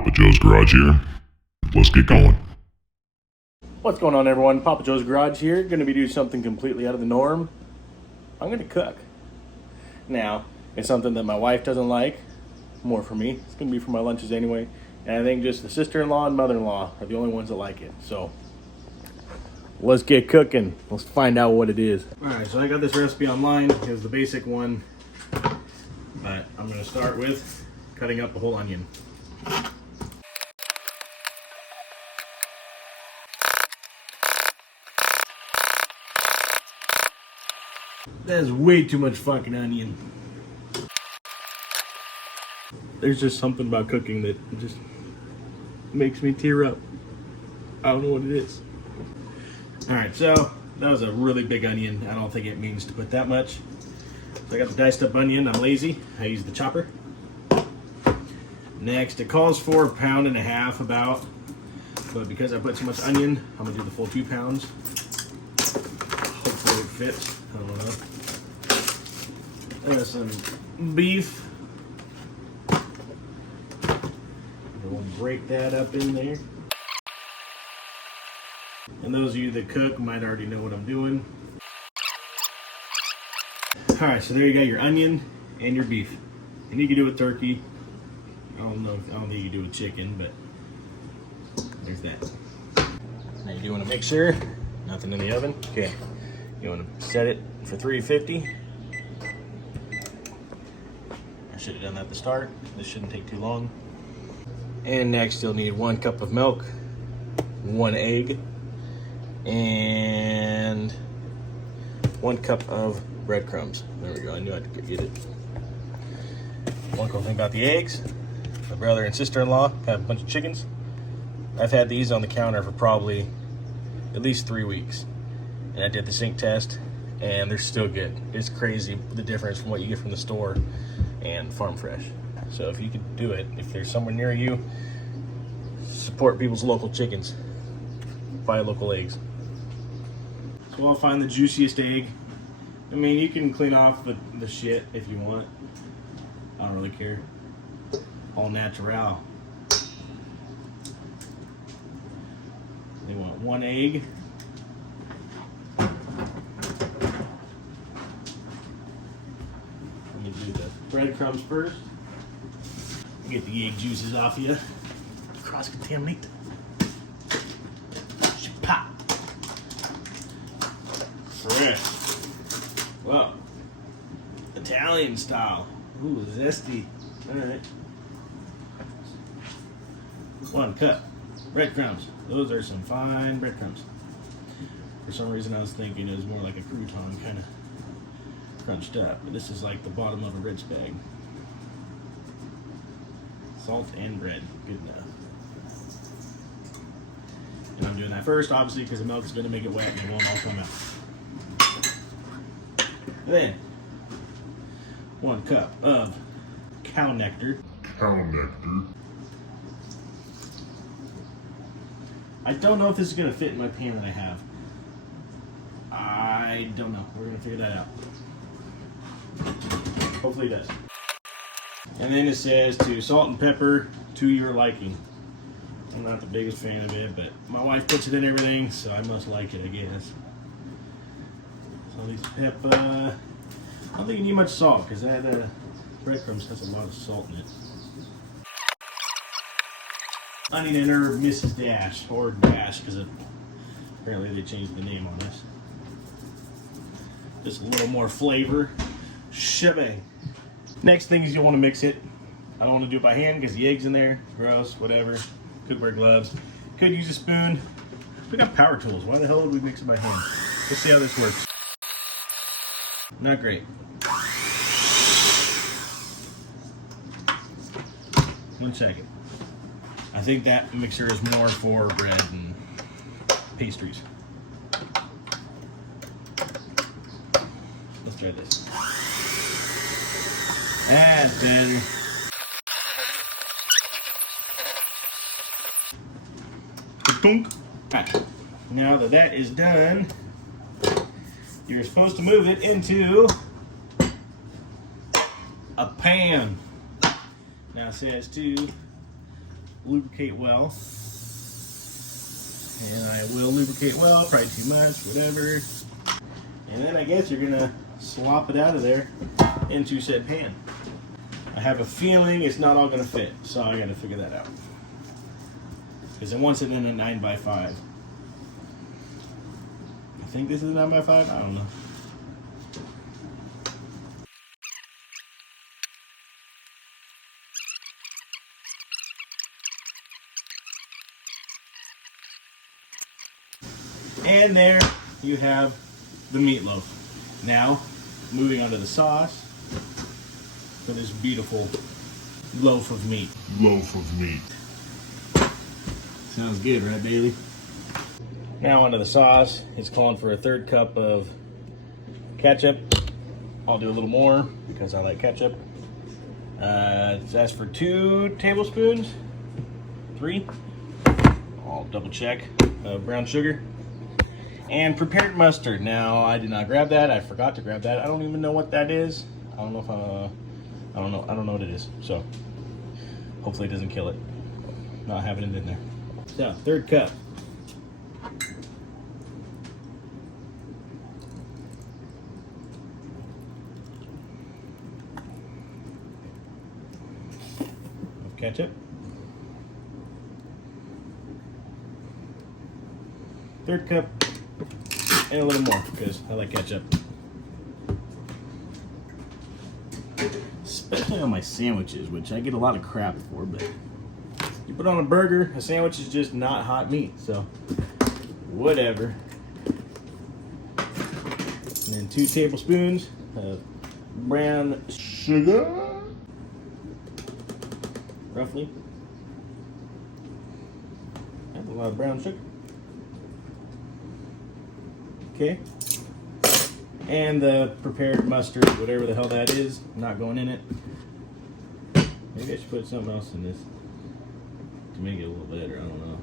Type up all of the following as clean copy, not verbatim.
Papa Joe's Garage here. Let's get going. What's going on, everyone? Papa Joe's Garage here. Going to be doing something completely out of the norm. I'm going to cook. Now, it's something that my wife doesn't like. More for me. It's going to be for my lunches anyway. And I think just the sister-in-law and mother-in-law are the only ones that like it. So, let's get cooking. Let's find out what it is. Alright, so I got this recipe online. Here's the basic one. But I'm going to start with cutting up a whole onion. That's way too much fucking onion. There's just something about cooking that just makes me tear up. I don't know what it is. Alright, so that was a really big onion. I don't think it means to put that much. So I got the diced up onion. I'm lazy. I use the chopper. Next, it calls for 1.5 pounds about. But because I put too much onion, I'm going to do the full 2 pounds. Hopefully it fits. I don't know. I got some beef. We'll break that up in there. And those of you that cook might already know what I'm doing. Alright, so there you got your onion and your beef. And you can do it with turkey. I don't think you can do it with chicken, but there's that. Now you do want to make sure nothing in the oven. Okay. You want to set it for 350. I should have done that at the start. This shouldn't take too long. And next you'll need 1 cup of milk, 1 egg, and 1 cup of breadcrumbs. There we go, I knew I could get it. One cool thing about the eggs, my brother and sister-in-law have a bunch of chickens. I've had these on the counter for probably at least 3 weeks. And I did the sink test, and they're still good. It's crazy the difference from what you get from the store and farm fresh. So if you could do it, if there's somewhere near you, support people's local chickens. Buy local eggs. So I'll find the juiciest egg. I mean, you can clean off the shit if you want. I don't really care. All natural. They want 1 egg. You do the breadcrumbs first. Get the egg juices off you. Cross-contaminate. Pop. Fresh. Well, Italian style. Ooh, zesty. Alright. 1 cup. Breadcrumbs. Those are some fine breadcrumbs. For some reason I was thinking it was more like a crouton, kind of crunched up. But this is like the bottom of a Ritz bag. Salt and bread. Good enough. And I'm doing that first, obviously, because the milk is going to make it wet and it won't all come out. Then, 1 cup of cow nectar. I don't know if this is going to fit in my pan that I have. I don't know. We're going to figure that out. Hopefully it does. And then it says to salt and pepper to your liking. I'm not the biggest fan of it, but my wife puts it in everything, so I must like it, I guess. So these pepper. I don't think you need much salt, because that breadcrumbs has a lot of salt in it. Onion and herb Mrs. Dash, or Dash, because apparently they changed the name on this. Just a little more flavor. Shebang. Next thing is you'll want to mix it. I don't want to do it by hand because the egg's in there. Gross, whatever. Could wear gloves. Could use a spoon. We got power tools. Why the hell would we mix it by hand? Let's see how this works. Not great. 1 second. I think that mixer is more for bread and pastries. Let's try this. That's better. Right. Now that that is done, you're supposed to move it into a pan. Now it says to lubricate well. And I will lubricate well, probably too much, whatever. And then I guess you're gonna slop it out of there into said pan. I have a feeling it's not all gonna fit, so I gotta figure that out. Because it wants it in a 9x5. I think this is a 9x5, I don't know. And there you have the meatloaf. Now, moving on to the sauce for this beautiful loaf of meat. Loaf of meat. Sounds good, right, Bailey? Now onto the sauce. It's calling for a 1/3 cup of ketchup. I'll do a little more because I like ketchup. It's asked for 2 tablespoons, 3. I'll double check. Brown sugar. And prepared mustard. Now, I did not grab that. I forgot to grab that. I don't even know what that is. I don't know if I don't know what it is. So, hopefully it doesn't kill it. Not having it in there. So, 1/3 cup. Of ketchup. 1/3 cup. And a little more, because I like ketchup. Especially on my sandwiches, which I get a lot of crap for, but you put on a burger, a sandwich is just not hot meat, so whatever. And then 2 tablespoons of brown sugar, roughly. That's a lot of brown sugar. Okay, and the prepared mustard, whatever the hell that is, not going in it. Maybe I should put something else in this to make it a little better. I don't know.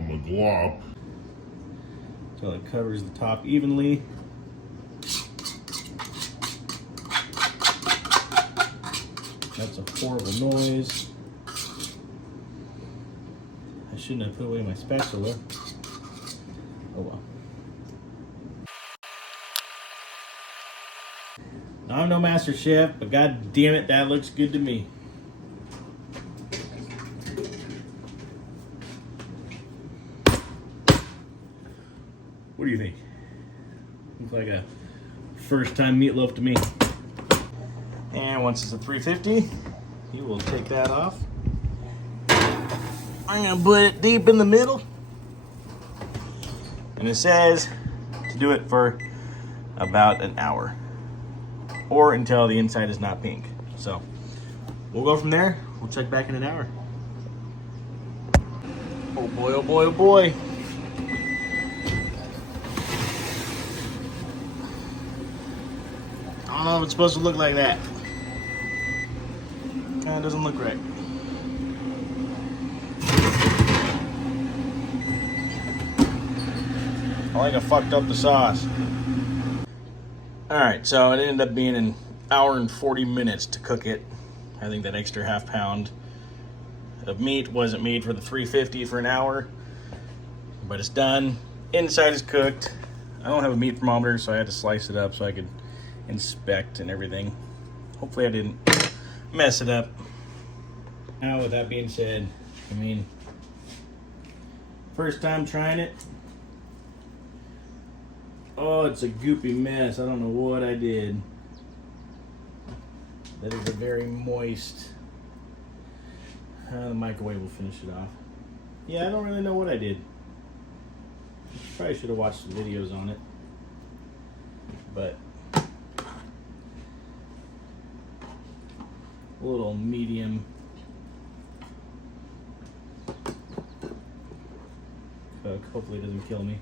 I'm a glop. So it covers the top evenly. That's a horrible noise. I shouldn't have put away my spatula. Oh well. I'm no master chef, but god damn it, that looks good to me. What do you think? Looks like a first time meatloaf to me. And once it's a 350, you will take that off. I'm gonna put it deep in the middle. And it says to do it for about an hour or until the inside is not pink. So we'll go from there. We'll check back in an hour. Oh boy, oh boy, oh boy. I don't know if it's supposed to look like that. Kinda doesn't look right. I think I fucked up the sauce. Alright, so it ended up being an hour and 40 minutes to cook it. I think that extra ½ pound of meat wasn't made for the 350 for an hour. But it's done. Inside is cooked. I don't have a meat thermometer, so I had to slice it up so I could inspect and everything. Hopefully I didn't mess it up. Now, with that being said, I mean, first time trying it. Oh, it's a goopy mess. I don't know what I did. That is a very moist. The microwave will finish it off. Yeah, I don't really know what I did. Probably should have watched the videos on it. But a little medium cook. Hopefully it doesn't kill me.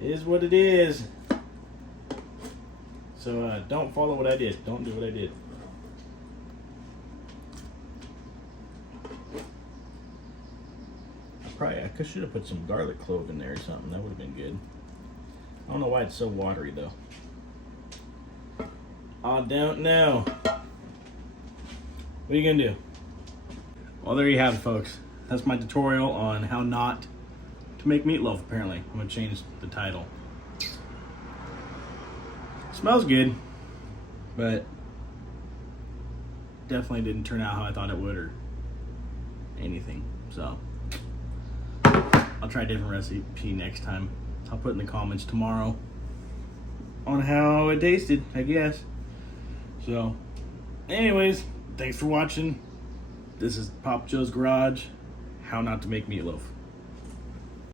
It is what it is. So don't follow what I did. Don't do what I did. I should have put some garlic clove in there or something. That would have been good. I don't know why it's so watery though. I don't know. What are you gonna do? Well, there you have it, folks. That's my tutorial on how not to make meatloaf, apparently. I'm gonna change the title. Smells good, but definitely didn't turn out how I thought it would or anything. So I'll try a different recipe next time. I'll put in the comments tomorrow on how it tasted, I guess. So anyways, thanks for watching. This is Pop Joe's Garage, how not to make meatloaf.